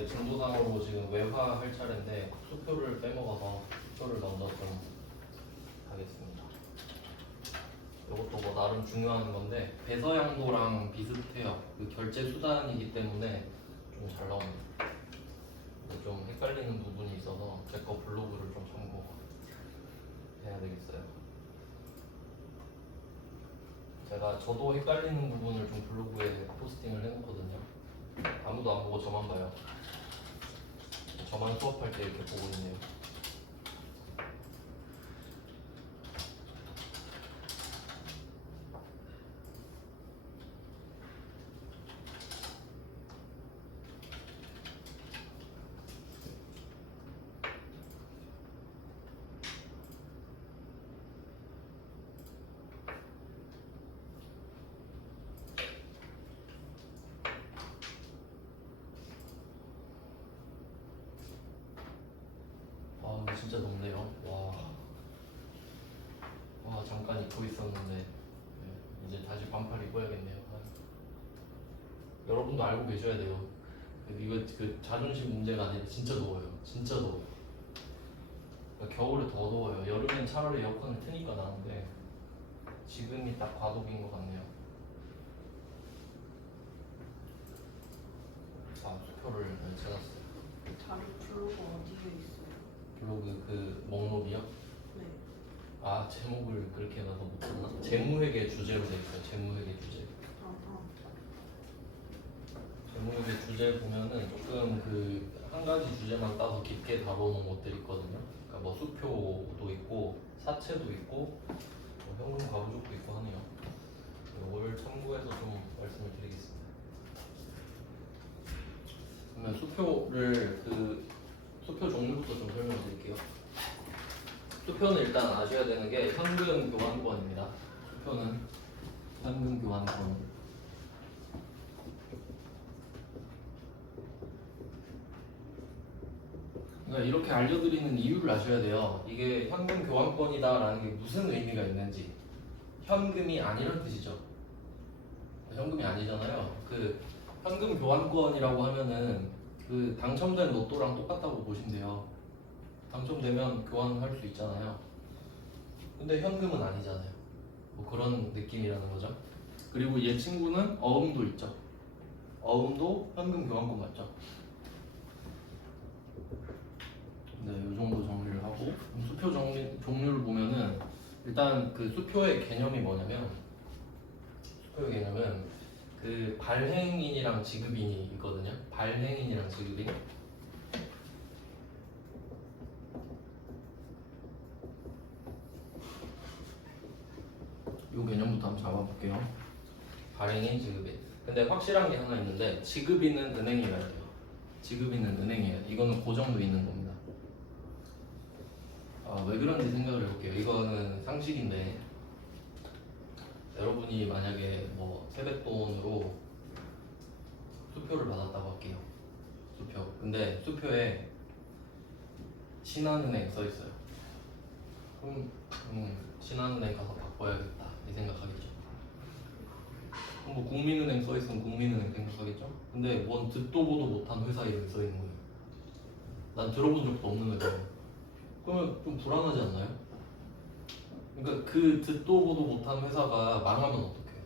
이제 진도상으로 지금 외화할 차례인데 수표를 빼먹어서 수표를 먼저 좀 하겠습니다. 이것도 뭐 나름 중요한 건데 배서양도랑 비슷해요. 그 결제 수단이기 때문에 좀 잘 나옵니다. 좀 헷갈리는 부분이 있어서 제 거 블로그를 좀 참고해야 되겠어요. 저도 헷갈리는 부분을 좀 블로그에 포스팅을 해놓거든요. 아무도 안 보고 저만 봐요. 저만 수업할 때 이렇게 보고 있네요. 아 근데 진짜 덥네요. 와 잠깐 입고 있었는데 네, 이제 다시 반팔 입어야겠네요. 여러분도 알고 계셔야 돼요. 이거 그 자존심 문제가 아니라 진짜 더워요. 진짜 더워요. 그러니까 겨울에 더 더워요. 여름엔 차라리 에어컨을 트니까 나는데 지금이 딱 과도기인 것 같네요. 아 수표를 찾았어요. 자료 블로그 어디에 있어요? 블로그 그 목록이요? 네. 아 제목을 그렇게 해놔서 못 봤나? 재무회계 주제로 돼 있어요. 재무회계 주제. 재무회계 주제 보면은 조금 그 한 가지 주제만 따서 깊게 다뤄놓은 것들이 있거든요. 그러니까 뭐 수표도 있고 사채도 있고 뭐 현금 가부족도 있고 하네요. 이걸 참고해서 좀 말씀을 드리겠습니다. 그러면 수표를 수표 종류부터 좀 설명을 드릴게요. 수표는 일단 아셔야 되는 게 현금 교환권입니다. 수표는 현금 교환권. 그러니까 이렇게 알려드리는 이유를 아셔야 돼요. 이게 현금 교환권이다라는 게 무슨 의미가 있는지. 현금이 아니란 뜻이죠. 현금이 아니잖아요. 그 현금 교환권이라고 하면은 그 당첨된 로또랑 똑같다고 보시면 돼요. 당첨되면 교환할 수 있잖아요. 근데 현금은 아니잖아요. 뭐 그런 느낌이라는 거죠. 그리고 얘 친구는 어음도 있죠. 어음도 현금 교환권 맞죠? 네, 이 정도 정리를 하고 수표 종류를 보면은 일단 그 수표의 개념이 뭐냐면 수표의 개념은 그 발행인이랑 지급인이 있거든요. 발행인이랑 지급인. 이 개념부터 한번 잡아볼게요. 발행인, 지급인. 근데 확실한 게 하나 있는데 지급인은 은행이어야 돼요. 지급인은 은행이에요. 이거는 고정도 있는 겁니다. 왜 그런지 생각을 해볼게요. 이거는 상식인데 여러분이 만약에 뭐 세뱃돈으로 수표를 받았다고 할게요. 수표. 근데 수표에 신한은행 써 있어요. 그럼 신한은행 가서 바꿔야겠다 이 생각하겠죠. 그럼 뭐 국민은행 써 있으면 국민은행 생각하겠죠. 근데 뭔 듣도 보도 못한 회사 이름이 써 있는 거예요. 난 들어본 적도 없는 회사예요. 그러면 좀 불안하지 않나요? 그러니까 그 듣도 보도 못한 회사가 망하면 어떡해요?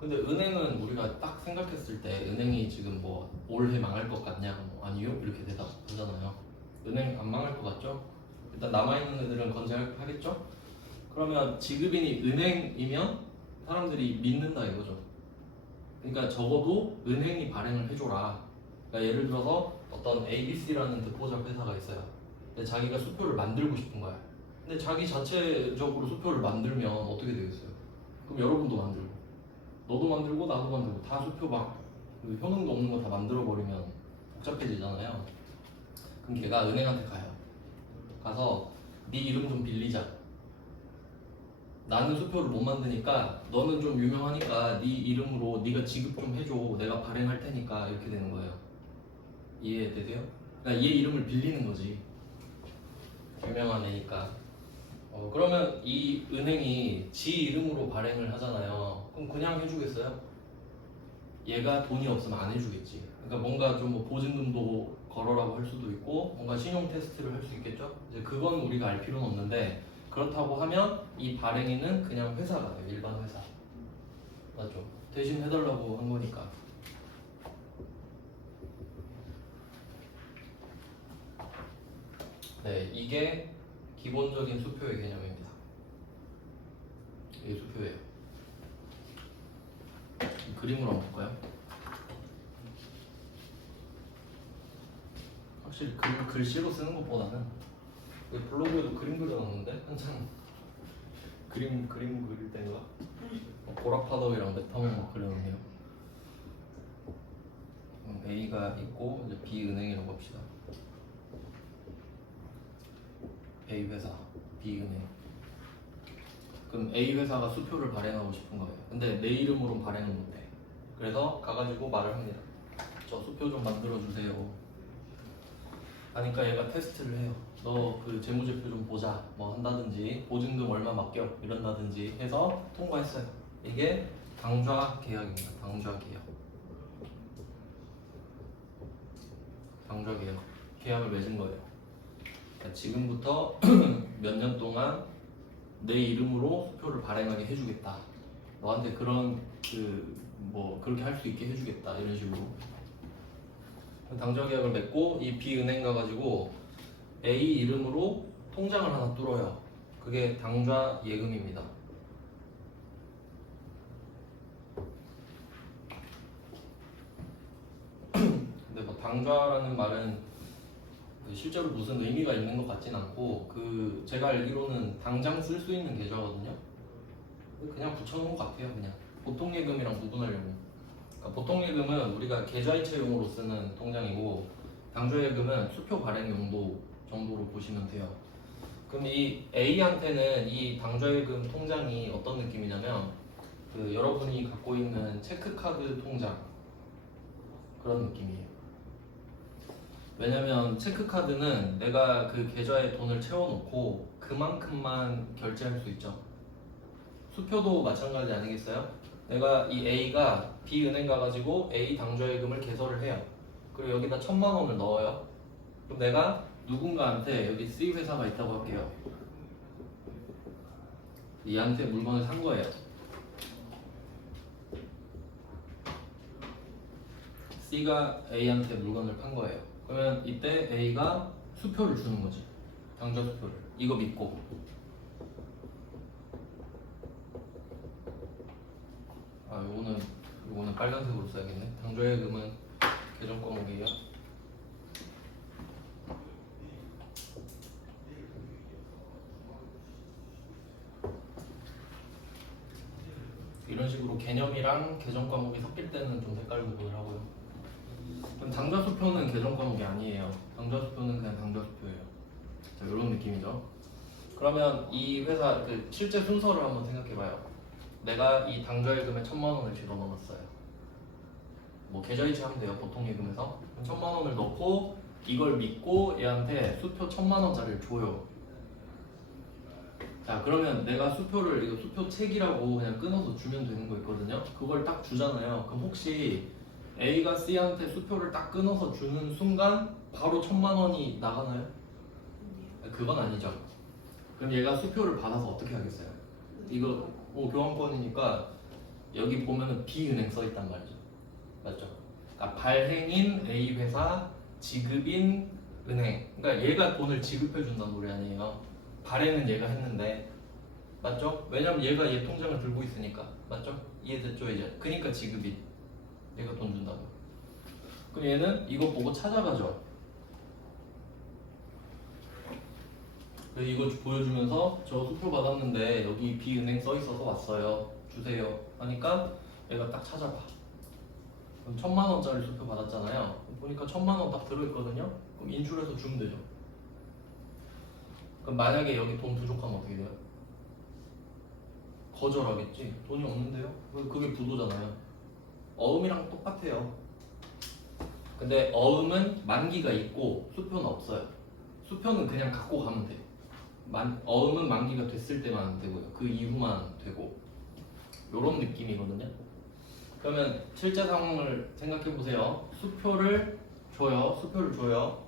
근데 은행은 우리가 딱 생각했을 때 은행이 지금 뭐 올해 망할 것 같냐? 뭐 아니요? 이렇게 대답하잖아요. 은행 안 망할 것 같죠? 일단 남아있는 애들은 건재하겠죠? 그러면 지급인이 은행이면 사람들이 믿는다 이거죠. 그러니까 적어도 은행이 발행을 해줘라. 그러니까 예를 들어서 어떤 ABC라는 듣보잡 회사가 있어요. 근데 자기가 수표를 만들고 싶은 거야. 근데 자기 자체적으로 수표를 만들면 어떻게 되겠어요? 그럼 여러분도 만들고 너도 만들고 나도 만들고 다 수표 막그 효능도 없는 거 다 만들어 버리면 복잡해지잖아요. 그럼 걔가 은행한테 가요. 가서 네 이름 좀 빌리자. 나는 수표를 못 만드니까 너는 좀 유명하니까 네 이름으로 네가 지급 좀 해줘. 내가 발행할 테니까 이렇게 되는 거예요. 이해되세요? 그러니까 얘 이름을 빌리는 거지. 유명한 애니까. 그러면 이 은행이 지 이름으로 발행을 하잖아요. 그럼 그냥 해주겠어요? 얘가 돈이 없으면 안 해주겠지. 그러니까 뭔가 좀 뭐 보증금도 걸어라고 할 수도 있고 뭔가 신용 테스트를 할 수 있겠죠. 이제 그건 우리가 알 필요는 없는데 그렇다고 하면 이 발행인은 그냥 회사가 돼요. 일반 회사. 맞죠? 대신 해달라고 한 거니까. 네, 이게 기본적인 수표의 개념입니다. 이게 수표예요. 이 그림으로 한번 볼까요? 확실히 글씨로 쓰는 것보다는 블로그에도 그림 그려놨는데 한참 그림 그릴 때인가? 보라파덕이랑 메타몽 막 그려놓네요. A가 있고 이제 B 은행이라고 합시다. A 회사, B 은행. 그럼 A 회사가 수표를 발행하고 싶은 거예요. 근데 내 이름으로 발행을 못해. 그래서 가가지고 말을 합니다. 저 수표 좀 만들어 주세요. 하니까 얘가 테스트를 해요. 너 그 재무제표 좀 보자. 뭐 한다든지 보증금 얼마 맡겨 이런다든지 해서 통과했어요. 이게 당좌 계약입니다. 당좌 계약. 당좌 계약. 계약을 맺은 거예요. 그러니까 지금부터 몇 년 동안 내 이름으로 수표를 발행하게 해주겠다. 너한테 그런 뭐 그렇게 할 수 있게 해주겠다 이런 식으로. 당좌 계약을 맺고 이 B 은행 가가지고 A 이름으로 통장을 하나 뚫어요. 그게 당좌 예금입니다. 근데 뭐 당좌라는 말은 실제로 무슨 의미가 있는 것 같진 않고 제가 알기로는 당장 쓸 수 있는 계좌거든요. 그냥 붙여놓은 것 같아요. 그냥 보통 예금이랑 구분하려고. 그러니까 보통 예금은 우리가 계좌이체용으로 쓰는 통장이고 당좌 예금은 수표 발행 용도 정도로 보시면 돼요. 그럼 이 A한테는 이 당좌예금 통장이 어떤 느낌이냐면 여러분이 갖고 있는 체크카드 통장 그런 느낌이에요. 왜냐면 체크카드는 내가 그 계좌에 돈을 채워놓고 그만큼만 결제할 수 있죠. 수표도 마찬가지 아니겠어요? 내가 이 A가 B 은행 가가지고 A 당좌예금을 개설을 해요. 그리고 여기다 1,000만 원을 넣어요. 그럼 내가 누군가한테 여기 C 회사가 있다고 할게요. 얘한테 물건을 산 거예요. C가 A한테 물건을 판 거예요. 그러면 이때 A가 수표를 주는 거지. 당좌 수표를. 이거 믿고. 요거는 빨간색으로 써야겠네. 당좌예금은 계정 과목이에요. 이런 식으로 개념이랑 계정 과목이 섞일 때는 좀 색깔 구분을 하고요. 그럼 당좌 수표는 계정 과목이 아니에요. 당좌 수표는 그냥 당좌 수표예요. 자, 이런 느낌이죠. 그러면 이 회사 실제 순서를 한번 생각해봐요. 내가 이 당좌예금에 1,000만 원을 집어넣었어요. 뭐 계좌이체 하면 돼요. 보통 예금에서 1,000만 원을 넣고 이걸 믿고 얘한테 수표 1,000만 원짜리를 줘요. 자, 그러면 내가 수표를 이거 수표 책이라고 그냥 끊어서 주면 되는 거 있거든요. 그걸 딱 주잖아요. 그럼 혹시 A가 C한테 수표를 딱 끊어서 주는 순간 바로 1,000만 원이 나가나요? 그건 아니죠. 그럼 얘가 수표를 받아서 어떻게 하겠어요? 이거 교환권이니까 여기 보면은 B은행 써 있단 말이죠. 맞죠? 그러니까 발행인 A 회사, 지급인 은행. 그러니까 얘가 돈을 지급해 준다는 소리 아니에요. 발행은 얘가 했는데, 맞죠? 왜냐면 얘가 얘 통장을 들고 있으니까, 맞죠? 이해됐죠 이제? 그러니까 지급인. 얘가 돈 준다고. 그럼 얘는 이거 보고 찾아가죠. 이거 보여주면서 저 수표 받았는데 여기 B은행 써 있어서 왔어요. 주세요. 하니까 얘가 딱 찾아봐. 그럼 1,000만 원짜리 수표 받았잖아요. 보니까 1,000만 원 딱 들어있거든요. 그럼 인출해서 주면 되죠. 그럼 만약에 여기 돈 부족하면 어떻게 돼요? 거절하겠지. 돈이 없는데요? 그게 부도잖아요. 어음이랑 똑같아요. 근데 어음은 만기가 있고 수표는 없어요. 수표는 그냥 갖고 가면 돼. 어음은 만기가 됐을 때만 되고요. 그 이후만 되고 요런 느낌이거든요. 그러면 실제 상황을 생각해 보세요. 수표를 줘요.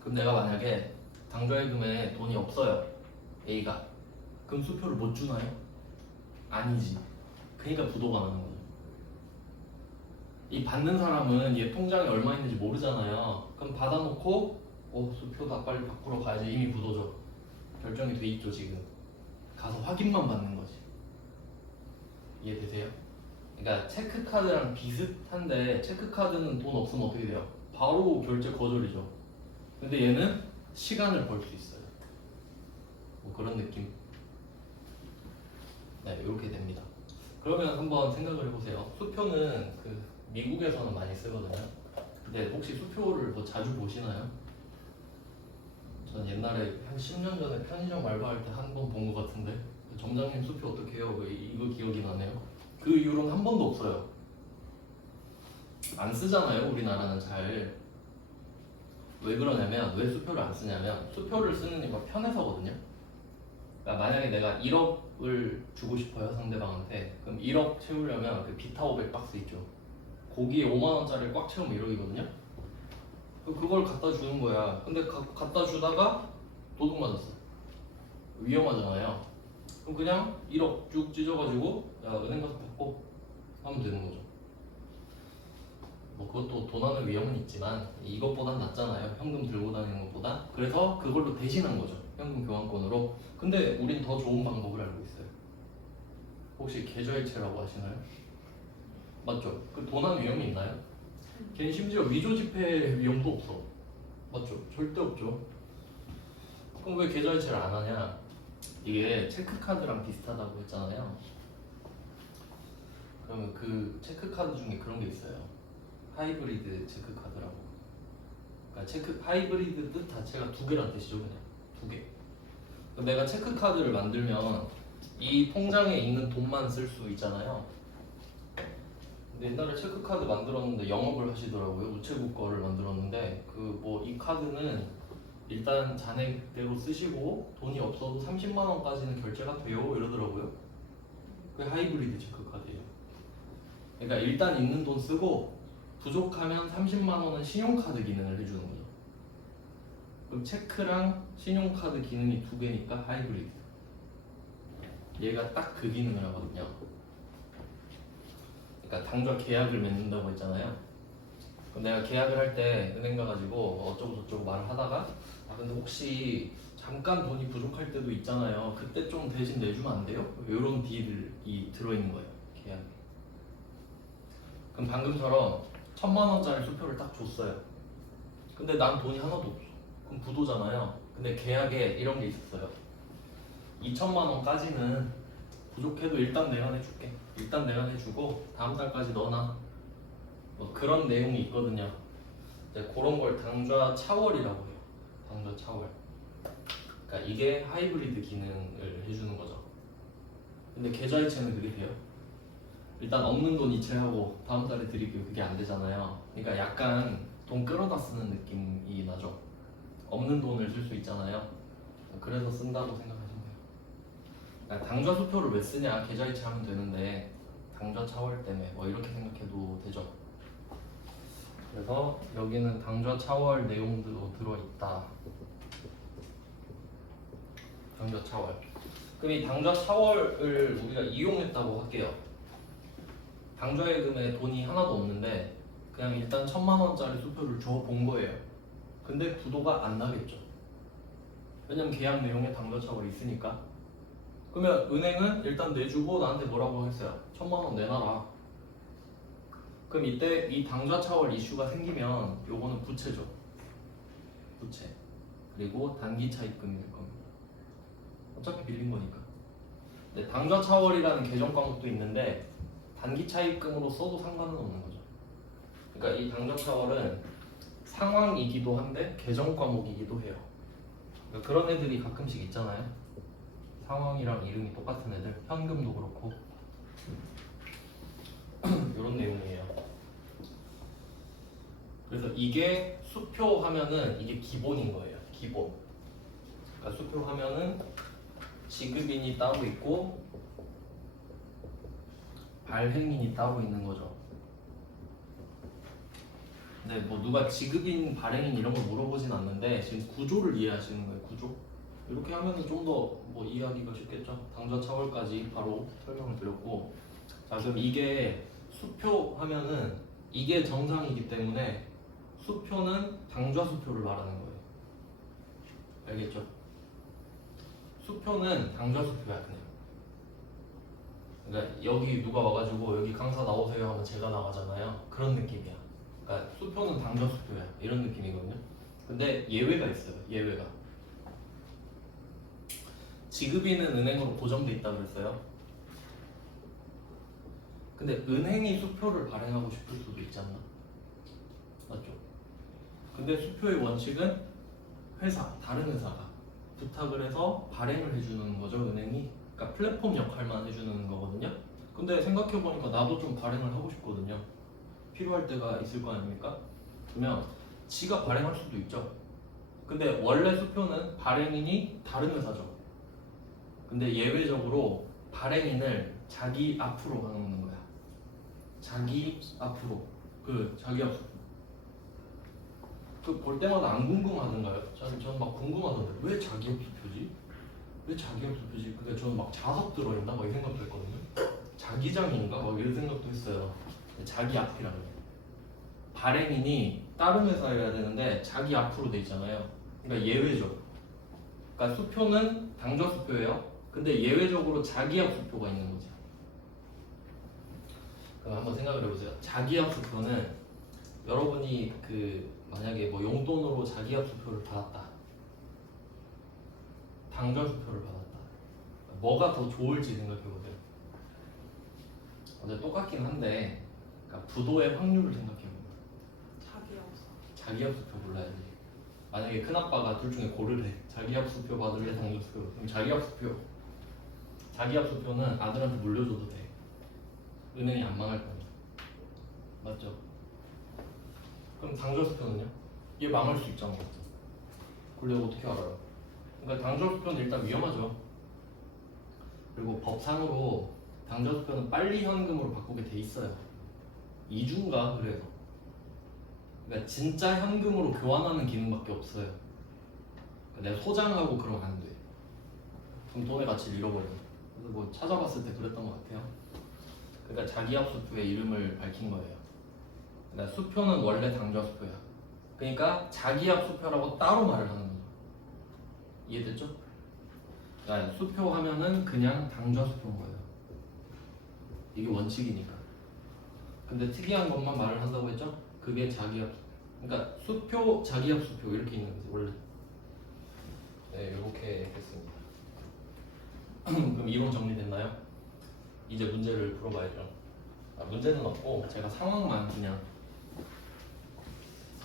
그럼 내가 만약에 당좌예금에 돈이 없어요. A가. 그럼 수표를 못 주나요? 아니지. 그러니까 부도가 나는 거죠. 이 받는 사람은 얘 통장에 얼마 있는지 모르잖아요. 그럼 받아놓고 수표다 빨리 바꾸러 가야지. 이미 부도죠. 결정이 돼 있죠 지금. 가서 확인만 받는 거지. 이해되세요? 그러니까 체크카드랑 비슷한데 체크카드는 돈 없으면 어떻게 돼요? 바로 결제 거절이죠. 근데 얘는 시간을 벌 수 있어요. 뭐 그런 느낌. 네, 이렇게 됩니다. 그러면 한번 생각을 해보세요. 수표는 그 미국에서는 많이 쓰거든요. 근데 혹시 수표를 뭐 자주 보시나요? 전 옛날에 한 10년 전에 편의점 알바할 때 한 번 본 것 같은데 점장님 수표 어떻게 해요? 왜 이거 기억이 나네요. 그 이후로는 한 번도 없어요. 안 쓰잖아요. 우리나라는 잘. 왜 그러냐면 왜 수표를 안 쓰냐면 수표를 쓰는 이유가 편해서거든요. 그러니까 만약에 내가 1억을 주고 싶어요 상대방한테. 그럼 1억 채우려면 그 비타 500 박스 있죠. 거기에 5만 원짜리를 꽉 채우면 1억이거든요. 그걸 갖다 주는 거야. 근데 갖다 주다가 도둑 맞았어. 위험하잖아요. 그럼 그냥 1억 쭉 찢어가지고 야 은행 가서 받고 하면 되는 거죠. 뭐 그것도 돈 하는 위험은 있지만 이것보단 낫잖아요. 현금 들고 다니는 것보다. 그래서 그걸로 대신한 거죠. 현금 교환권으로. 근데 우린 더 좋은 방법을 알고 있어요. 혹시 계좌이체라고 하시나요? 맞죠? 그 돈 하는 위험이 있나요? 걔는 심지어 위조 지폐 위험도 없어. 맞죠? 절대 없죠. 그럼 왜 계좌이체를 안 하냐? 이게 체크카드랑 비슷하다고 했잖아요. 그러면 그 체크카드 중에 그런 게 있어요. 하이브리드 체크카드라고. 그러니까 하이브리드 뜻 자체가 두 개란 뜻이죠. 그냥 두 개. 그럼 내가 체크카드를 만들면 이 통장에 있는 돈만 쓸 수 있잖아요. 근데 옛날에 체크카드 만들었는데 영업을 하시더라고요. 우체국 거를 만들었는데 그 뭐 이 카드는 일단 잔액대로 쓰시고 돈이 없어도 30만 원까지는 결제가 돼요 이러더라고요. 그게 하이브리드 체크카드예요. 그러니까 일단 있는 돈 쓰고 부족하면 30만 원은 신용카드 기능을 해주는 거죠. 그럼 체크랑 신용카드 기능이 두 개니까 하이브리드. 얘가 딱 그 기능을 하거든요. 그러니까 당좌 계약을 맺는다고 했잖아요. 그럼 내가 계약을 할 때 은행 가가지고 어쩌고 저쩌고 말을 하다가 근데 혹시 잠깐 돈이 부족할 때도 있잖아요. 그때 좀 대신 내주면 안 돼요? 이런 딜이 들어있는 거예요. 계약에. 그럼 방금처럼 1,000만 원짜리 수표를 딱 줬어요. 근데 난 돈이 하나도 없어. 그럼 부도잖아요. 근데 계약에 이런 게 있었어요. 2,000만 원까지는 부족해도 일단 내가 내줄게. 일단 내가 내주고 다음 달까지 넣어놔. 뭐 그런 내용이 있거든요. 이제 그런 걸 당좌 차월이라고 해요. 당좌 차월. 그러니까 이게 하이브리드 기능을 해주는 거죠. 근데 계좌이체는 그게 돼요. 일단 없는 돈 이체하고 다음 달에 드릴게요. 그게 안 되잖아요. 그러니까 약간 돈 끌어다 쓰는 느낌이 나죠. 없는 돈을 쓸 수 있잖아요. 그래서 쓴다고 생각하시면 돼요. 그러니까 당좌 수표를 왜 쓰냐? 계좌이체 하면 되는데 당좌 차월 때문에 뭐 이렇게 생각해도 되죠. 그래서 여기는 당좌 차월 내용도 들어있다. 당좌 차월. 그럼 이 당좌 차월을 우리가 이용했다고 할게요. 당좌예금에 돈이 하나도 없는데 그냥 일단 1,000만 원짜리 수표를 줘 본 거예요. 근데 부도가 안 나겠죠. 왜냐면 계약 내용에 당좌 차월이 있으니까. 그러면 은행은 일단 내주고 나한테 뭐라고 했어요? 1,000만 원 내놔라. 그럼 이때 이 당좌 차월 이슈가 생기면 요거는 부채죠. 부채. 그리고 단기 차입금일 겁니다. 어차피 빌린 거니까. 근데 당좌 차월이라는 계정 과목도 있는데 단기 차입금으로 써도 상관은 없는 거죠. 그러니까 이 당좌 차월은 상황이기도 한데 계정 과목이기도 해요. 그러니까 그런 애들이 가끔씩 있잖아요. 상황이랑 이름이 똑같은 애들, 현금도 그렇고 이런 내용이에요. 그래서 이게 수표 하면은 이게 기본인 거예요. 기본. 그러니까 수표 하면은 지급인이 따로 있고 발행인이 따로 있는 거죠. 네, 뭐 누가 지급인, 발행인 이런 걸 물어보진 않는데 지금 구조를 이해하시는 거예요. 구조. 이렇게 하면은 좀 더 뭐 이해하기가 쉽겠죠. 당좌 차월까지 바로 설명을 드렸고, 자 그럼 이게 수표 하면은 이게 정상이기 때문에 수표는 당좌 수표를 말하는 거예요. 알겠죠? 수표는 당좌 수표야 그냥. 그러니까 여기 누가 와가지고 여기 강사 나오세요 하면 제가 나가잖아요. 그런 느낌이야. 그러니까 수표는 당좌 수표야 이런 느낌이거든요. 근데 예외가 있어요. 예외가. 지급인은 은행으로 고정돼 있다고 그랬어요. 근데 은행이 수표를 발행하고 싶을 수도 있지 않나? 맞죠? 근데 수표의 원칙은 회사, 다른 회사가 부탁을 해서 발행을 해주는 거죠. 은행이. 그러니까 플랫폼 역할만 해주는 거거든요. 근데 생각해보니까 나도 좀 발행을 하고 싶거든요. 필요할 때가 있을 거 아닙니까? 그러면 지가 발행할 수도 있죠. 근데 원래 수표는 발행인이 다른 회사죠. 근데 예외적으로 발행인을 자기 앞으로 가는 거야. 자기 앞으로. 자기 앞으로. 볼 때마다 안 궁금하던가요? 저는 막 궁금하던데 왜 자기 앞수표지? 왜 자기 앞수표지? 근데 저는 막 자석 들어있나? 막 이 생각도 했거든요. 자기장인가? 막 이런 생각도 했어요. 자기 앞이라는 게. 발행인이 다른 회사여야 되는데 자기 앞으로 돼 있잖아요. 그러니까 예외죠. 그러니까 수표는 당좌 수표예요. 근데 예외적으로 자기 앞 수표가 있는 거죠. 그럼 한번 생각을 해보세요. 자기 앞 수표는 여러분이 만약에 뭐 용돈으로 자기 앞 수표를 받았다. 당좌 수표를 받았다. 뭐가 더 좋을지 생각해보세요. 똑같긴 한데 그러니까 부도의 확률을 생각해보세요. 자기 앞 수표 골라야지. 만약에 큰아빠가 둘 중에 고르래. 자기 앞 수표 받을래, 당좌 수표. 그럼 자기 앞 수표. 자기 앞 수표는 아들한테 물려줘도 돼. 은행이 안 망할 거야. 맞죠? 그럼 당좌 수표는요? 얘 망할 수 있잖아. 그걸 내가 어떻게 알아요? 그러니까 당좌 수표는 일단 위험하죠. 그리고 법상으로 당좌 수표는 빨리 현금으로 바꾸게 돼 있어요. 2주인가 그래서. 그러니까 진짜 현금으로 교환하는 기능밖에 없어요. 그러니까 내가 소장하고 그러면 안 돼. 그럼 돈의 가치를 잃어버려. 그래서 뭐 찾아봤을 때 그랬던 것 같아요. 그러니까 자기 앞 수표의 이름을 밝힌 거예요. 그러니까 수표는 원래 당좌 수표야. 그러니까 자기 앞 수표라고 따로 말을 하는 거죠. 이해됐죠? 그러니까 수표 하면은 그냥 당좌 수표인 거예요. 이게 원칙이니까. 근데 특이한 것만 말을 한다고 했죠? 그게 자기 앞. 그러니까 수표, 자기 앞 수표 이렇게 있는 거지 원래. 네, 이렇게 됐습니다. 그럼 이론 정리됐나요? 이제 문제를 풀어봐야죠. 문제는 없고 제가 상황만 그냥.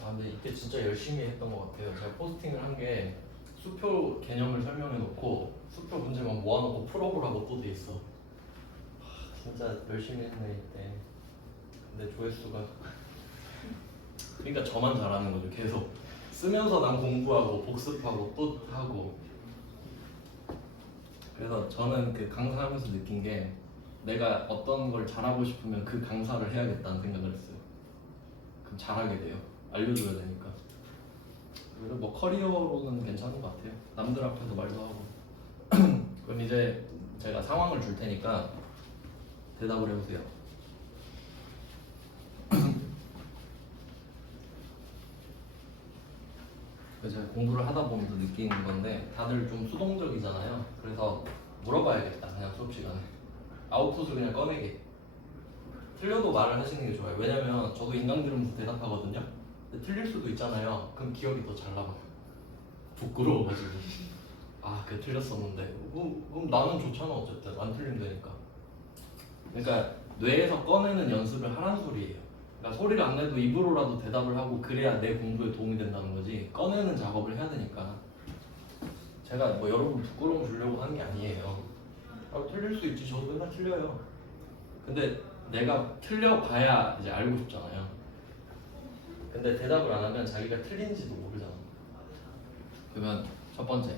근데 이때 진짜 열심히 했던 것 같아요. 제가 포스팅을 한 게 수표 개념을 설명해 놓고 수표 문제만 모아놓고 풀어보라고 또 돼 있어. 진짜 열심히 했네 이때. 근데 조회수가 그러니까 저만 잘하는 거죠. 계속 쓰면서 난 공부하고 복습하고 또 하고. 그래서 저는 강사하면서 느낀 게 내가 어떤 걸 잘하고 싶으면 그 강사를 해야겠다는 생각을 했어요. 그럼 잘하게 돼요. 알려줘야 되니까. 그래서 뭐 커리어로는 괜찮은 것 같아요. 남들 앞에서 말도 하고. 그럼 이제 제가 상황을 줄 테니까 대답을 해보세요. 제가 공부를 하다 보면서 느끼는 건데 다들 좀 수동적이잖아요. 그래서 물어봐야겠다. 그냥 수업 시간에 아웃풋을 그냥 꺼내게. 틀려도 말을 하시는 게 좋아요. 왜냐면 저도 인강 들으면서 대답하거든요. 근데 틀릴 수도 있잖아요. 그럼 기억이 더 잘 남아요. 부끄러워가지고 그게 틀렸었는데 그럼 나는 좋잖아. 어쨌든 안 틀리면 되니까. 그러니까 뇌에서 꺼내는 연습을 하라는 소리예요. 그러니까 소리를 안 내도 입으로라도 대답을 하고 그래야 내 공부에 도움이 된다는 거지. 꺼내는 작업을 해야 되니까. 제가 뭐 여러분 부끄러움 주려고 하는 게 아니에요. 틀릴 수 있지. 저도 맨날 틀려요. 근데 내가 틀려봐야 이제 알고 싶잖아요. 근데 대답을 안 하면 자기가 틀린지도 모르잖아. 그러면 첫 번째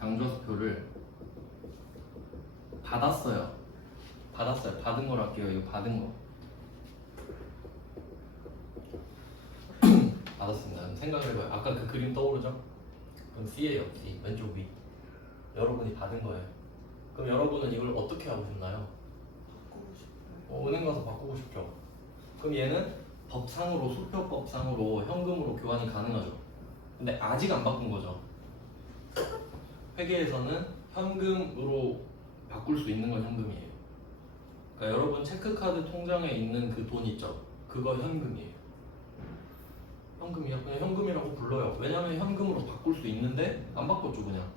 당좌수표를 받았어요. 받았어요. 받은 거로 할게요. 이거 받은 거. 받았습니다. 그럼 생각을 해봐요. 아까 그 그림 떠오르죠? 그럼 C예요. C. 왼쪽 위. 여러분이 받은 거예요. 그럼 여러분은 이걸 어떻게 하고 싶나요? 바꾸고 싶어요. 은행 가서 바꾸고 싶죠. 그럼 얘는 법상으로 수표법상으로 현금으로 교환이 가능하죠. 근데 아직 안 바꾼 거죠. 회계에서는 현금으로 바꿀 수 있는 건 현금이에요. 그러니까 여러분 체크카드 통장에 있는 그 돈 있죠? 그거 현금이에요. 현금이야. 그냥 현금이라고 불러요. 왜냐면 현금으로 바꿀 수 있는데 안 바꿨죠 그냥.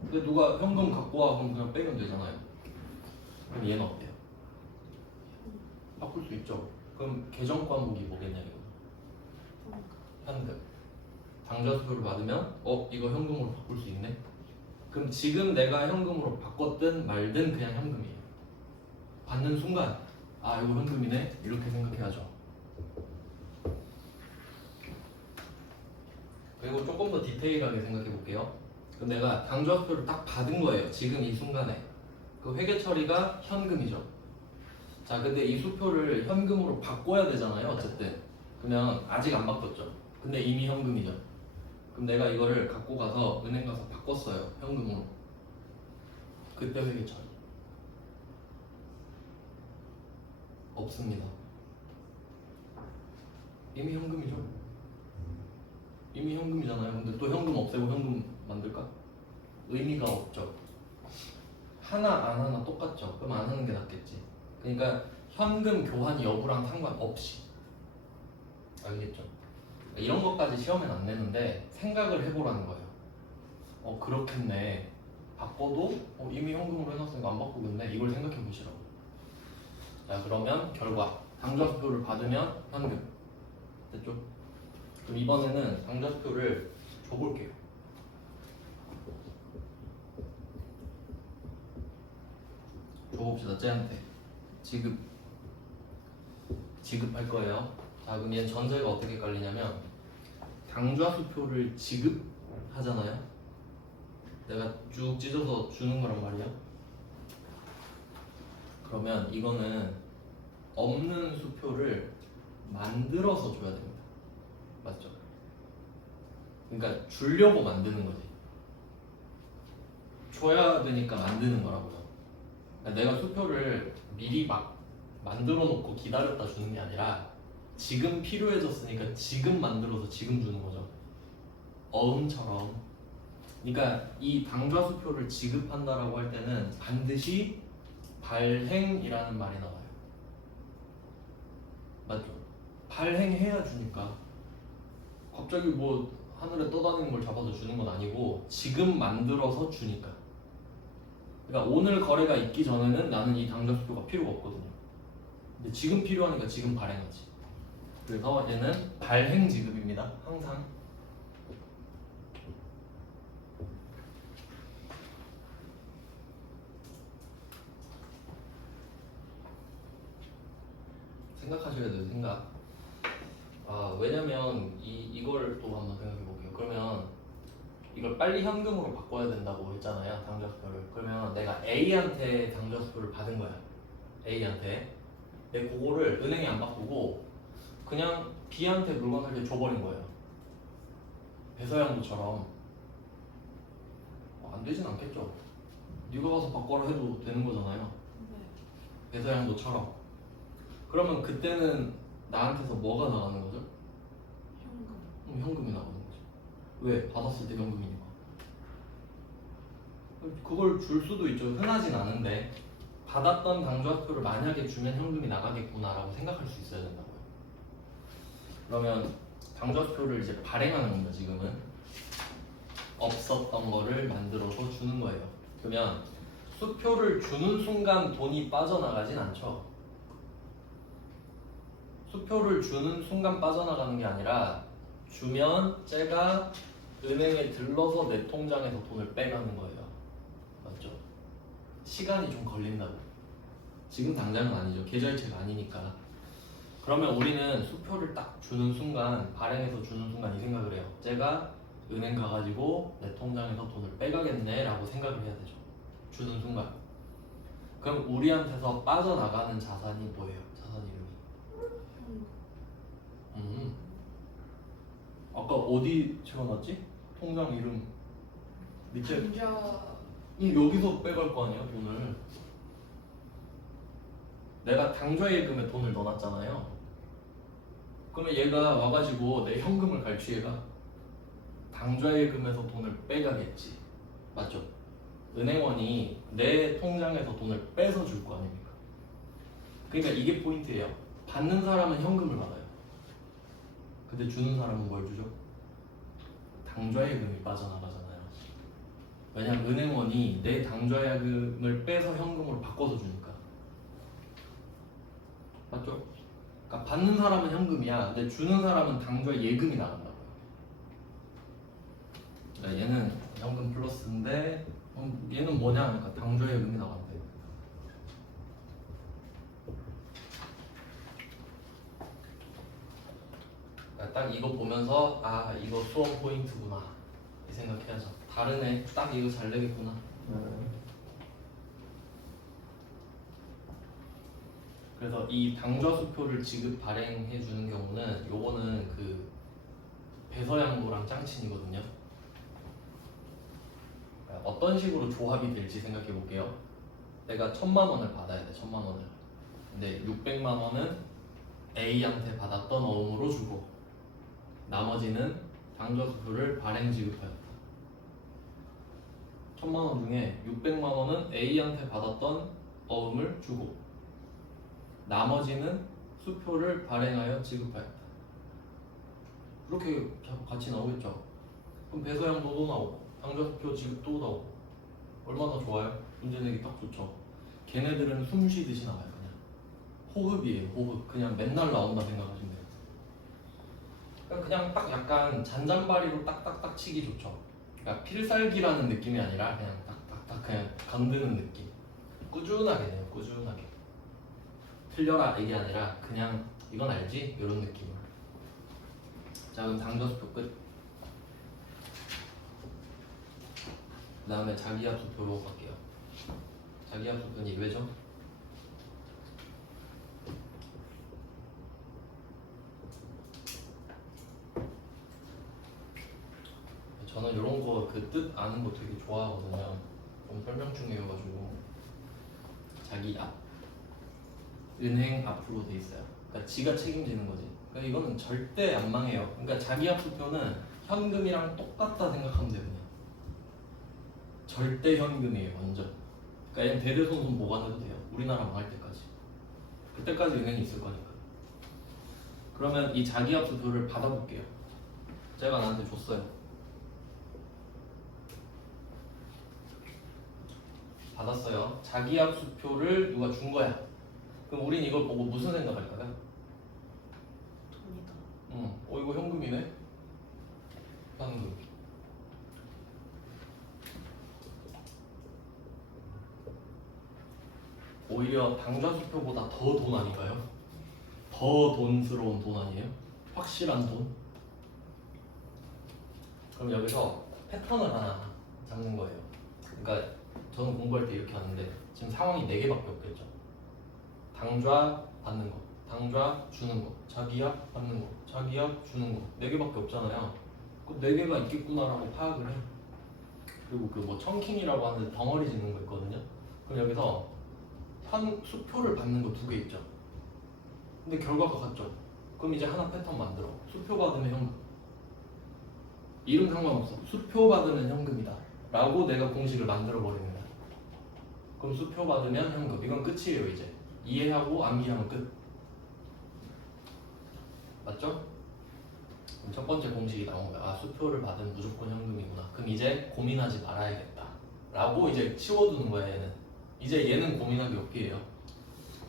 근데 누가 현금 갖고 와 그럼 그냥 빼면 되잖아요. 그럼 얘는 어때요? 바꿀 수 있죠. 그럼 계정 과목이 뭐겠냐 이거. 현금. 당좌수표를 받으면 이거 현금으로 바꿀 수 있네. 그럼 지금 내가 현금으로 바꿨든 말든 그냥 현금이에요. 받는 순간 이거 현금이네 이렇게 생각해야죠. 그리고 조금 더 디테일하게 생각해 볼게요. 그럼 내가 당좌수표를 딱 받은 거예요. 지금 이 순간에. 그 회계 처리가 현금이죠. 자, 근데 이 수표를 현금으로 바꿔야 되잖아요. 어쨌든. 그러면 아직 안 바꿨죠. 근데 이미 현금이죠. 그럼 내가 이거를 갖고 가서 은행 가서 바꿨어요. 현금으로. 그때 회계 처리. 없습니다. 이미 현금이죠. 이미 현금이잖아요. 근데 또 현금 없애고 현금 만들까? 의미가 없죠. 하나 안 하나 똑같죠. 그럼 안 하는 게 낫겠지. 그러니까 현금 교환 여부랑 상관없이. 알겠죠? 이런 것까지 시험엔 안 내는데 생각을 해보라는 거예요. 그렇겠네. 바꿔도 이미 현금으로 해놨으니까 안 바꾸겠네. 이걸 생각해 보시라고. 자, 그러면 결과 당좌수표를 받으면 현금. 됐죠? 그럼 이번에는 당좌수표를 줘볼게요. 줘봅시다. 쟤한테 지급할 거예요. 자, 그럼 얘는 전제가 어떻게 깔리냐면 당좌수표를 지급하잖아요. 내가 쭉 찢어서 주는 거란 말이야. 그러면 이거는 없는 수표를 만들어서 줘야 됩니다. 맞죠? 그러니까 주려고 만드는 거지. 줘야 되니까 만드는 거라고요. 그러니까 내가 수표를 미리 막 만들어 놓고 기다렸다 주는 게 아니라 지금 필요해졌으니까 지금 만들어서 지금 주는 거죠. 어음처럼. 그러니까 이 당좌수표를 지급한다라고 할 때는 반드시 발행이라는 말이 나와요. 맞죠? 발행해야 주니까. 갑자기 뭐 하늘에 떠다니는 걸 잡아서 주는 건 아니고 지금 만들어서 주니까. 그러니까 오늘 거래가 있기 전에는 나는 이 당좌수표가 필요가 없거든요. 근데 지금 필요하니까 지금 발행하지. 그래서 얘는 발행 지급입니다. 항상. 생각하셔야 돼요. 생각. 왜냐면 이걸 또 한번 생각해 볼게요. 그러면 이걸 빨리 현금으로 바꿔야 된다고 했잖아요. 당좌수표를. 그러면 내가 A한테 당좌수표를 받은 거야. A한테. 근데 그거를 은행에 안 바꾸고 그냥 B한테 물건을 이렇게 줘버린 거예요. 배서양도처럼. 안 되진 않겠죠. 네가 가서 바꿔라 해도 되는 거잖아요. 네. 배서양도처럼. 그러면 그때는 나한테서 뭐가 나가는 거죠? 현금. 현금이 나가는 거죠. 왜? 받았을 때 현금이니까. 그걸 줄 수도 있죠. 흔하진 않은데 받았던 당좌표를 만약에 주면 현금이 나가겠구나라고 생각할 수 있어야 된다고요. 그러면 당좌표를 이제 발행하는 겁니다. 지금은 없었던 거를 만들어서 주는 거예요. 그러면 수표를 주는 순간 돈이 빠져나가진 않죠. 수표를 주는 순간 빠져나가는 게 아니라 주면 쟤가 은행에 들러서 내 통장에서 돈을 빼가는 거예요. 맞죠? 시간이 좀 걸린다고. 지금 당장은 아니죠. 계좌이체가 아니니까. 그러면 우리는 수표를 딱 주는 순간, 발행해서 주는 순간 이 생각을 해요. 쟤가 은행 가가지고 내 통장에서 돈을 빼가겠네 라고 생각을 해야 되죠. 주는 순간. 그럼 우리한테서 빠져나가는 자산이 뭐예요? 자산 이름이. 현금. 아까 어디 채워놨지? 통장 이름 밑에. 감자. 여기서 빼갈 거 아니야 돈을. 내가 당좌예금에 돈을 넣어놨잖아요. 그러면 얘가 와가지고 내 현금을 갈취 얘가 당좌예금에서 돈을 빼가겠지. 맞죠? 은행원이 내 통장에서 돈을 빼서 줄 거 아닙니까? 그러니까 이게 포인트예요. 받는 사람은 현금을 받아요. 근데 주는 사람은 뭘 주죠? 당좌예금이 빠져나가잖아요. 왜냐면 은행원이 내 당좌예금을 빼서 현금으로 바꿔서 주니까. 맞죠? 그러니까 받는 사람은 현금이야. 근데 주는 사람은 당좌예금이 나간다고요. 그러니까 얘는 현금 플러스인데 얘는 뭐냐 하니까 당좌예금이 나간대. 그러니까 딱 이거 보면서 아 이거 수험 포인트구나 이 생각해야죠. 다른 애 딱 이거 잘 내겠구나. 그래서 이 당좌수표를 지급 발행해 주는 경우는 요거는 그 배서양도랑 짱친이거든요. 어떤 식으로 조합이 될지 생각해 볼게요. 내가 1000만 원을 받아야 돼. 1000만 원을. 근데 600만 원은 A한테 받았던 어음으로 주고 나머지는 당좌수표를 발행 지급하였다. 1000만 원 중에 600만 원은 A한테 받았던 어음을 주고 나머지는 수표를 발행하여 지급하였다. 그렇게 같이 나오겠죠. 그럼 배서양도도 나오고 당좌수표 지급도 나오고 얼마나 좋아요? 문제 내기 딱 좋죠. 걔네들은 숨 쉬듯이 나와요. 그냥 호흡이에요. 호흡. 그냥 맨날 나온다 생각하시면 돼요. 그냥 딱 약간 잔잔바리로 딱딱딱 치기 좋죠. 그러니까 필살기라는 느낌이 아니라 그냥 딱딱딱 그냥 건드는 느낌. 꾸준하게 해요. 꾸준하게. 틀려라 이게 아니라 그냥 이건 알지? 이런 느낌으로. 자 그럼 당좌수표 끝. 그 다음에 자기합수표로 갈게요. 자기합수표는 이게 왜죠? 저는 이런 거 그 뜻 아는 거 되게 좋아하거든요. 좀 설명 중이어가지고 자기 앞 은행 앞으로 돼 있어요. 그러니까 지가 책임지는 거지. 그러니까 이거는 절대 안 망해요. 그러니까 자기 합수표는 현금이랑 똑같다 생각하면 돼요. 그냥 절대 현금이에요. 완전. 그러니까 얘는 대대손손 보관해도 돼요. 우리나라 망할 때까지. 그때까지 은행이 있을 거니까. 그러면 이 자기 합수표를 받아볼게요. 제가 나한테 줬어요. 받았어요. 자기합수표를 누가 준 거야. 그럼 우린 이걸 보고 무슨 생각할까요? 돈이다. 이거 현금이네. 현금. 오히려 당좌수표보다 더 돈 아닌가요? 더 돈스러운 돈 아니에요? 확실한 돈. 그럼 여기서 패턴을 하나 잡는 거예요. 그러니까 저는 공부할 때 이렇게 하는데 지금 상황이 4개밖에 없겠죠. 당좌 받는 거, 당좌 주는 거, 자기합 받는 거, 자기합 주는 거 4개밖에 없잖아요. 그 4개가 있겠구나라고 파악을 해. 그리고 그 뭐 청킹이라고 하는 덩어리 짓는 거 있거든요. 그럼 여기서 수표를 받는 거 2개 있죠. 근데 결과가 같죠. 그럼 이제 하나 패턴 만들어. 수표 받으면 현금. 이름 상관없어. 수표 받으면 현금이다 라고 내가 공식을 만들어 버리는 거야. 그럼 수표 받으면 현금. 이건 끝이에요. 이제 이해하고 암기하면 끝. 맞죠? 그럼 첫 번째 공식이 나온 거야. 아 수표를 받으면 무조건 현금이구나. 그럼 이제 고민하지 말아야겠다 라고 이제 치워두는 거야. 얘는 이제 얘는 고민하기 없게요.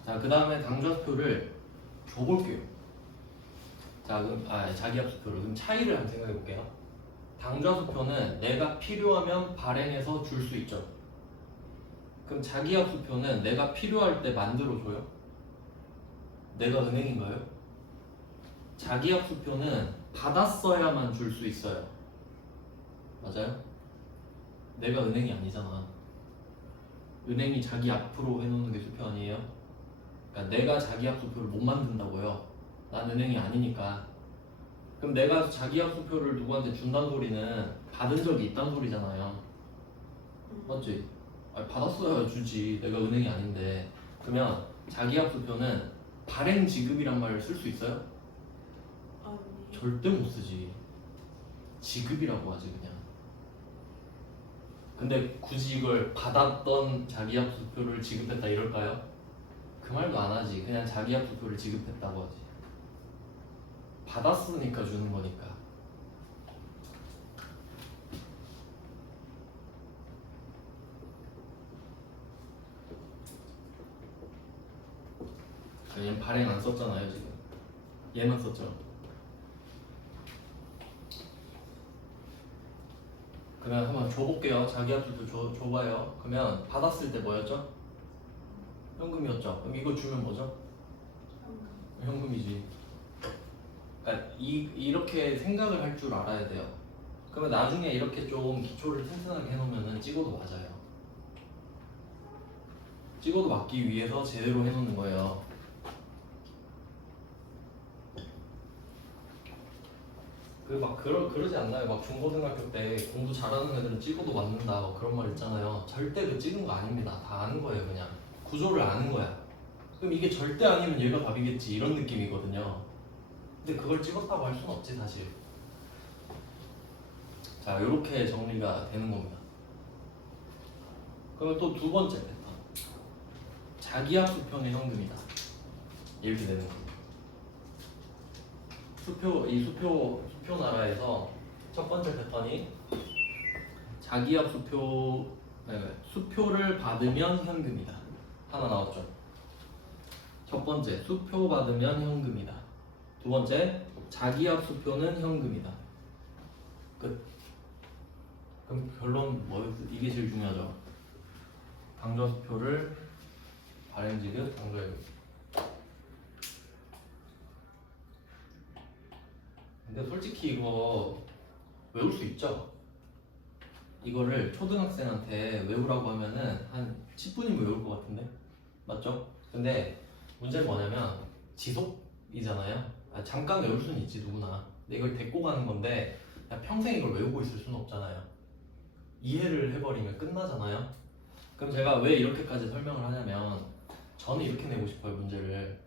자 그 다음에 당좌수표를 줘볼게요. 자 그럼 자기합수표를 그럼 차이를 한번 생각해 볼게요. 당좌수표는 내가 필요하면 발행해서 줄 수 있죠. 그럼 자기합수표는 내가 필요할 때 만들어줘요? 내가 은행인가요? 자기합수표는 받았어야만 줄 수 있어요. 맞아요? 내가 은행이 아니잖아. 은행이 자기 앞으로 해놓는 게 수표 아니에요? 그러니까 내가 자기 앞 수표를 못 만든다고요. 난 은행이 아니니까. 그럼 내가 자기 앞 수표를 누구한테 준다는 소리는 받은 적이 있다는 소리잖아요. 맞지? 아니, 받았어야 주지. 내가 은행이 아닌데. 그러면 자기 앞 수표는 발행 지급이란 말을 쓸 수 있어요? 아니. 절대 못 쓰지. 지급이라고 하지 그냥. 근데 굳이 이걸 받았던 자기 앞 수표를 지급했다 이럴까요? 그 말도 안 하지. 그냥 자기 앞 수표를 지급했다고 하지. 받았으니까 주는 거니까. 얘는 발행 안 썼잖아요 지금. 얘만 썼죠. 그러면 한번 줘볼게요. 자기 앞 수표 줘봐요. 그러면 받았을 때 뭐였죠? 현금이었죠. 그럼 이거 주면 뭐죠? 현금이지. 그러니까 이렇게 생각을 할 줄 알아야 돼요. 그러면 나중에 이렇게 좀 기초를 튼튼하게 해놓으면 찍어도 맞아요. 찍어도 맞기 위해서 제대로 해놓는 거예요. 그러지 않나요? 막 중고등학교 때 공부 잘하는 애들은 찍어도 맞는다 막 그런 말 있잖아요. 절대 그 찍은 거 아닙니다. 다 아는 거예요. 그냥 구조를 아는 거야. 그럼 이게 절대 아니면 얘가 답이겠지 이런 느낌이거든요. 근데 그걸 찍었다고 할 수는 없지 사실. 자, 이렇게 정리가 되는 겁니다. 그러면 또 두 번째 패턴. 자기합 수표는 현금이다. 이렇게 되는 겁니다. 수표 나라에서 첫 번째 패턴이 자기합 수표를 받으면 현금이다. 하나 나왔죠. 첫 번째, 수표 받으면 현금이다. 두 번째, 자기합 수표는 현금이다. 끝. 그럼 결론 이게 제일 중요하죠. 당좌 수표를 발행지급 당좌예금. 근데 솔직히 이거 외울 수 있죠? 이거를 초등학생한테 외우라고 하면은 한 10분이면 외울 것 같은데? 맞죠? 근데 문제는 뭐냐면 지속이잖아요. 잠깐 외울 수는 있지 누구나. 근데 이걸 데리고 가는 건데 평생 이걸 외우고 있을 수는 없잖아요. 이해를 해버리면 끝나잖아요. 그럼 제가 왜 이렇게까지 설명을 하냐면 저는 이렇게 내고 싶어요. 문제를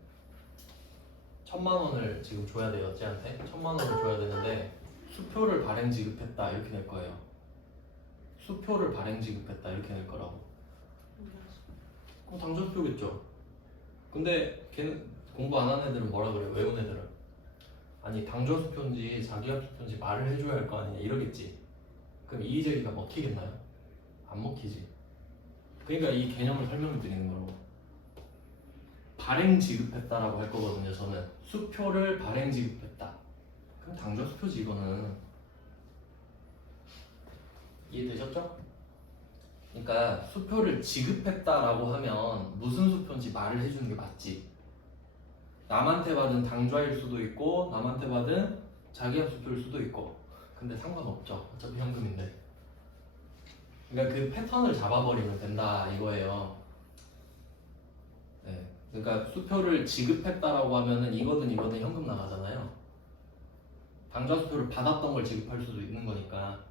1000만 원을 지금 줘야 돼요. 쟤한테 1000만 원을 줘야 되는데 수표를 발행 지급했다 이렇게 낼 거예요. 수표를 발행 지급했다 이렇게 낼 거라고. 그럼 당좌수표겠죠. 근데 걔는 공부 안 하는 애들은 뭐라 그래요? 외운 애들은 아니 당좌수표인지 자기합수표인지 말을 해줘야 할 거 아니냐 이러겠지. 그럼 이의제기가 먹히겠나요? 안 먹히지. 그러니까 이 개념을 설명을 드리는 거로 발행 지급했다라고 할 거거든요. 저는 수표를 발행 지급했다. 그럼 당좌수표지 이거는. 이해되셨죠? 그러니까 수표를 지급했다라고 하면 무슨 수표인지 말을 해주는 게 맞지. 남한테 받은 당좌일 수도 있고 남한테 받은 자기합 수표일 수도 있고. 근데 상관없죠. 어차피 현금인데. 그러니까 그 패턴을 잡아버리면 된다 이거예요. 네. 그러니까 수표를 지급했다라고 하면은 이거든 현금 나가잖아요. 당좌 수표를 받았던 걸 지급할 수도 있는 거니까.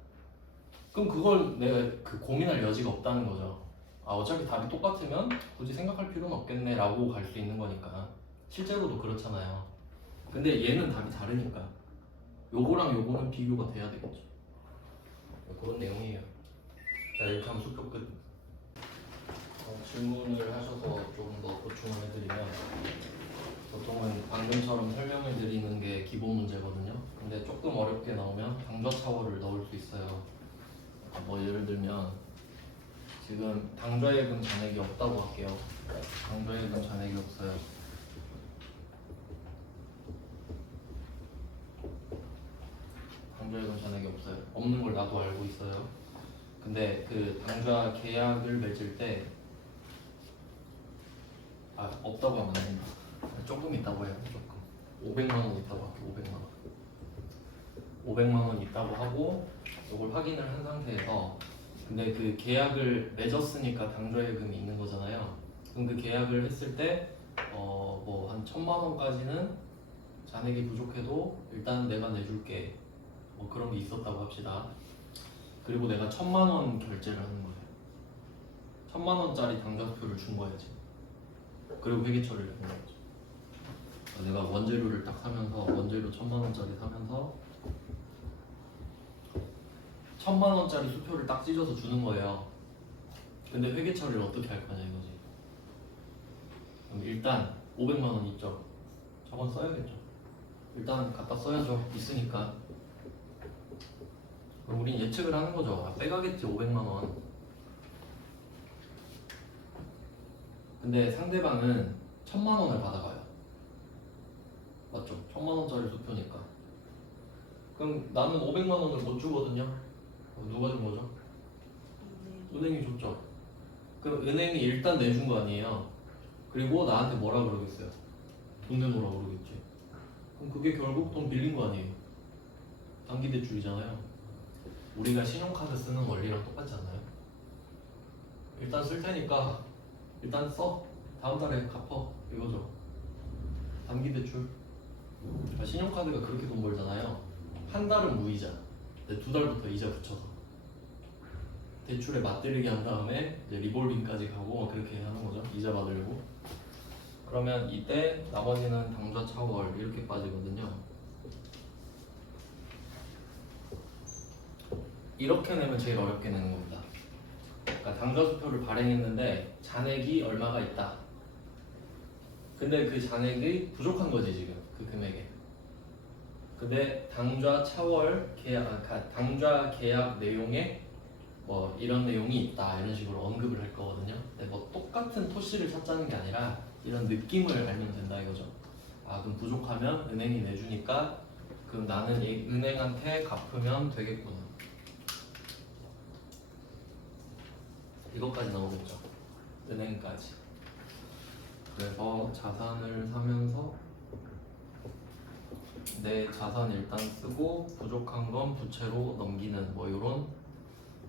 그럼 그걸 내가 고민할 여지가 없다는 거죠. 어차피 답이 똑같으면 굳이 생각할 필요는 없겠네라고 갈 수 있는 거니까. 실제로도 그렇잖아요. 근데 얘는 답이 다르니까 요거랑 요거는 비교가 돼야 되겠죠. 그런 내용이에요. 자, 이렇게 하면 수표 끝. 질문을 하셔서 조금 더 보충을 해드리면 보통은 방금처럼 설명해 드리는 게 기본 문제거든요. 근데 조금 어렵게 나오면 당좌 차월을 넣을 수 있어요. 뭐 예를 들면 지금 당좌예금 잔액이 없다고 할게요. 당좌예금 잔액이 없어요. 당좌예금 잔액이 없어요. 없는 걸 나도 알고 있어요. 근데 그 당좌 계약을 맺을 때 없다고 하면 안 됩니다. 조금 있다고 해요. 조금 500만 원 있다고 할게요. 500만 원 500만 원 있다고 하고 이걸 확인을 한 상태에서 근데 그 계약을 맺었으니까 당좌예금이 있는 거잖아요. 그럼 그 계약을 했을 때 뭐 한 1,000만 원까지는 잔액이 부족해도 일단 내가 내줄게. 뭐 그런 게 있었다고 합시다. 그리고 내가 1,000만 원 결제를 하는 거예요. 1,000만 원짜리 당좌표를 준 거야지. 그리고 회계 처리를 하는 거죠. 내가 원재료를 딱 사면서 원재료 1,000만 원짜리 사면서 1,000만 원짜리 수표를 딱 찢어서 주는 거예요. 근데 회계 처리를 어떻게 할 거냐 이거지. 그럼 일단 500만 원 있죠. 저건 써야겠죠. 일단 갖다 써야죠. 있으니까. 그럼 우린 예측을 하는 거죠. 빼가겠지 500만 원. 근데 상대방은 1,000만 원을 받아가요. 맞죠? 1,000만 원짜리 수표니까. 그럼 나는 500만 원을 못 주거든요. 누가 준 거죠? 은행이 줬죠. 그럼 은행이 일단 내준 거 아니에요. 그리고 나한테 뭐라 그러겠어요? 돈 내놓으라 그러겠지. 그럼 그게 결국 돈 빌린 거 아니에요. 단기 대출이잖아요. 우리가 신용카드 쓰는 원리랑 똑같지 않나요? 일단 쓸 테니까 일단 써. 다음 달에 갚어. 이거죠. 단기 대출. 그러니까 신용카드가 그렇게 돈 벌잖아요. 한 달은 무이자. 근데 2달부터 이자 붙여서 대출에 맞들리게 한 다음에 이제 리볼빙까지 가고 막 그렇게 하는 거죠. 이자 받으려고. 그러면 이때 나머지는 당좌 차월 이렇게 빠지거든요. 이렇게 내면 제일 어렵게 내는 겁니다. 그러니까 당좌 수표를 발행했는데 잔액이 얼마가 있다. 근데 그 잔액이 부족한 거지 지금 그 금액에. 근데 당좌 차월 계약, 그러니까 당좌 계약 내용에 뭐 이런 내용이 있다 이런 식으로 언급을 할 거거든요. 근데 뭐 똑같은 토시를 찾자는 게 아니라 이런 느낌을 알면 된다 이거죠. 아 그럼 부족하면 은행이 내주니까 그럼 나는 이 은행한테 갚으면 되겠구나. 이것까지 나오겠죠. 은행까지. 그래서 자산을 사면서 내 자산 일단 쓰고 부족한 건 부채로 넘기는 뭐 이런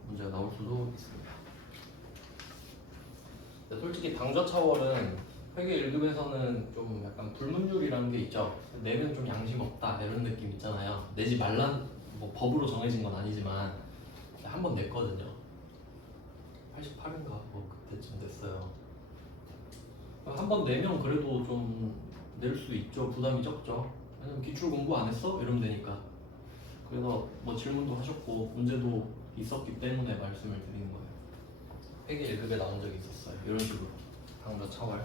문제가 나올 수도 있습니다. 근데 솔직히 당좌 차월은 회계 1급에서는 좀 약간 불문율이라는 게 있죠. 내면 좀 양심 없다 이런 느낌 있잖아요. 내지 말란 뭐 법으로 정해진 건 아니지만 한 번 냈거든요. 88인가 뭐 그때쯤 됐어요. 한 번 내면 그래도 좀 낼 수 있죠. 부담이 적죠. 왜냐면 기출 공부 안 했어? 이러면 되니까. 그래서 뭐 질문도 하셨고 문제도 있었기 때문에 말씀을 드리는 거예요. 회계 1급에 나온 적이 있었어요. 이런 식으로 당좌 차월.